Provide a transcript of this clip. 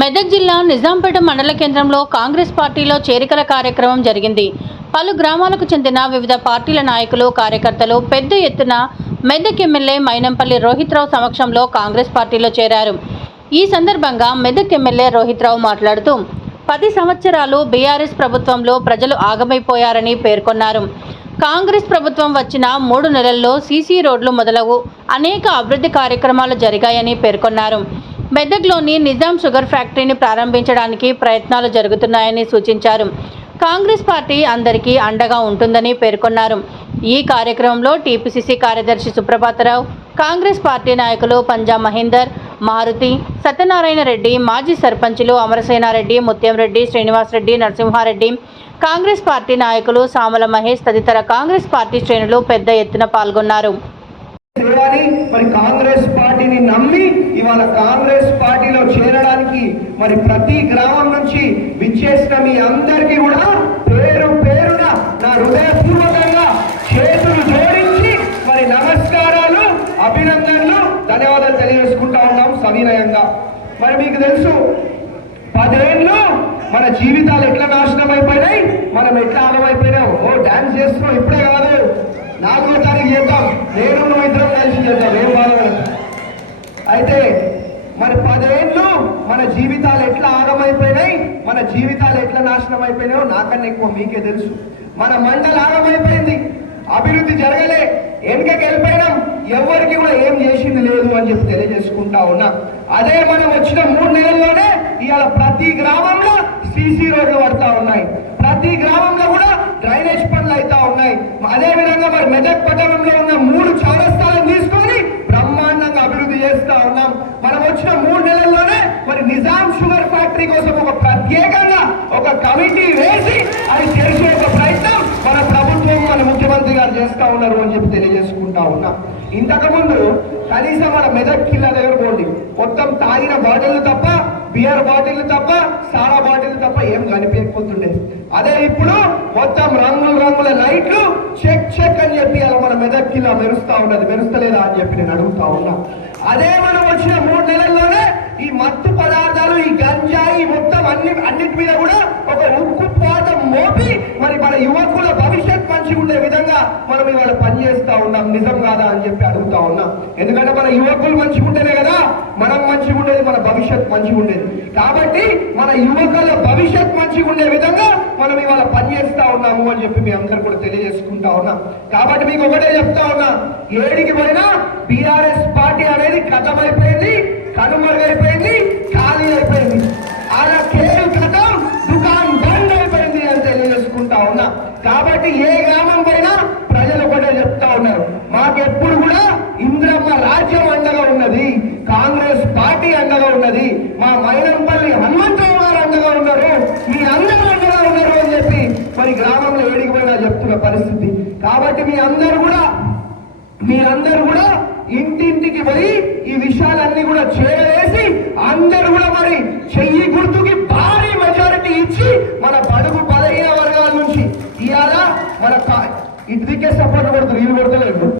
మెదక్ జిల్లా నిజాంపేట మండల కేంద్రంలో కాంగ్రెస్ పార్టీలో చేరికల కార్యక్రమం జరిగింది. పలు గ్రామాలకు చెందిన వివిధ పార్టీల నాయకులు కార్యకర్తలు పెద్ద ఎత్తున మెదక్ ఎమ్మెల్యే మైనంపల్లి రోహిత్రావు సమక్షంలో కాంగ్రెస్ పార్టీలో చేరారు. ఈ సందర్భంగా మెదక్ ఎమ్మెల్యే రోహిత్రావు మాట్లాడుతూ పది సంవత్సరాలు బీఆర్ఎస్ ప్రభుత్వంలో ప్రజలు ఆగమైపోయారని పేర్కొన్నారు. కాంగ్రెస్ ప్రభుత్వం వచ్చిన మూడు నెలల్లో సీసీ రోడ్లు మొదలవు అనేక అభివృద్ధి కార్యక్రమాలు జరిగాయని పేర్కొన్నారు. మెదక్లోని నిజాం షుగర్ ఫ్యాక్టరీని ప్రారంభించడానికి ప్రయత్నాలు జరుగుతున్నాయని సూచించారు. కాంగ్రెస్ పార్టీ అందరికీ అండగా ఉంటుందని పేర్కొన్నారు. ఈ కార్యక్రమంలో టీపీసీసీ కార్యదర్శి సుప్రభాతరావు కాంగ్రెస్ పార్టీ నాయకులు పంజా మహేందర్ మారుతి సత్యనారాయణ రెడ్డి మాజీ సర్పంచులు అమరసేనారెడ్డి ముత్యంరెడ్డి శ్రీనివాసరెడ్డి నరసింహారెడ్డి కాంగ్రెస్ పార్టీ నాయకులు సామల మహేష్ తదితర కాంగ్రెస్ పార్టీ శ్రేణులు పెద్ద ఎత్తున పాల్గొన్నారు. చేయాలి మరి కాంగ్రెస్ పార్టీని నమ్మి ఇవాళ కాంగ్రెస్ పార్టీలో చేరడానికి మరి ప్రతి గ్రామం నుంచి విచ్చేసిన మీ అందరికీ కూడా పేరు పేరున నా హృదయపూర్వకంగా చేతులు జోడించి మరి నమస్కారాలు అభినందనలు ధన్యవాదాలు తెలియజేసుకుంటా ఉన్నాం సవినయంగా. మరి మీకు తెలుసు పదేళ్ళు మన జీవితాలు ఎట్లా నాశనం అయిపోయినాయి? మనం ఎట్లా ఆగమైపోయినాం? ఓ డాన్స్ మరి పదేళ్ళు మన జీవితాలు ఎట్లా ఆగమైపోయినాయి? మన జీవితాలు ఎట్లా నాశనం అయిపోయినాయో నాకన్నా ఎక్కువ మీకే తెలుసు. మన మండలి ఆగమైపోయింది. అభివృద్ధి జరగలే. వెనుకకి వెళ్ళిపోయినాం. ఎవరికి కూడా ఏం చేసింది లేదు అని చెప్పి తెలియజేసుకుంటా ఉన్నా. అదే మనం వచ్చిన మూడు నెలల్లోనే ఇవాళ ప్రతి గ్రామంలో సీసీ రోడ్లు పడతా ఉన్నాయి. కమిటీ వేసి అది చేసే ఒక ప్రయత్నం మన ప్రభుత్వం మన ముఖ్యమంత్రి గారు చేస్తా ఉన్నారు అని చెప్పి తెలియజేసుకుంటా ఉన్నాం. ఇంతకుముందు కనీసం మన మెదక్ కిల్లా దగ్గర పోండి. మొత్తం తాగిన బాటిల్ తప్ప బియర్ బాటిల్ తప్ప సారా బాటిల్ తప్ప ఏం కనిపించకపోతుండే అదే ఇప్పుడు మొత్తం రంగుల రంగుల లైట్లు చెక్ చెక్ అని చెప్పి అలా మన మెదక్ కిల్ల మెరుస్తా ఉన్నది. మెరుస్తలేదా అని చెప్పి నేను అడుగుతా ఉన్నా. అదే మనం వచ్చిన మూడు నెలల్లోనే ఈ మత్తు పదార్థాలు ఈ గంజాయి మొత్తం అన్ని అన్నిటి మీద కూడా ఒక ఉక్కు పాఠం మోపి మరి మన యువకుల భవిష్యత్ మంచిగా ఉండే విధంగా మనం ఇవాళ పనిచేస్తా ఉన్నాం. నిజం కాదా అని చెప్పి అడుగుతా ఉన్నాం. ఎందుకంటే మన యువకులు మంచిగా ఉంటేనే కదా మనం మంచిగా ఉండేది మన భవిష్యత్ మంచిగా ఉండేది. కాబట్టి మన యువకుల భవిష్యత్ మంచిగా ఉండే విధంగా మనం ఇవాళ పనిచేస్తా ఉన్నాము అని చెప్పి మీ అందరు కూడా తెలియజేసుకుంటా ఉన్నాం. కాబట్టి మీకు ఒకటే చెప్తా ఉన్నా. ఏడికి పోయినా బీఆర్ఎస్ పార్టీ అనేది కథమైపోయింది కనుమరుగైపోయింది ఖాళీ అయిపోయింది. అలా కేరు దుకాణం బంద్ అయిపోయింది అని తెలియజేసుకుంటా ఉన్నా. కాబట్టి ఏ గ్రామం పోయినా ప్రజలు కూడా చెప్తా ఉన్నారు. మాకెప్పుడు కూడా ఇంద్రమ్మ రాజ్యం అండగా ఉన్నది కాంగ్రెస్ పార్టీ అండగా ఉన్నది మా మైనంపల్లి హనుమంతరావు గారు అండగా ఉన్నారు మీ అందరూ అండగా ఉన్నారు అని చెప్పి మరి గ్రామంలో ఏడికి పోయినా చెప్తున్న పరిస్థితి. కాబట్టి మీ అందరూ కూడా మీరందరూ కూడా ಇದಕ್ಕೆ ಸಪೋರ್ಟ್ ಕೊಡ್ತಾರೆ ಇಲ್ಲಿ ಕೊಡ್ತಲೇ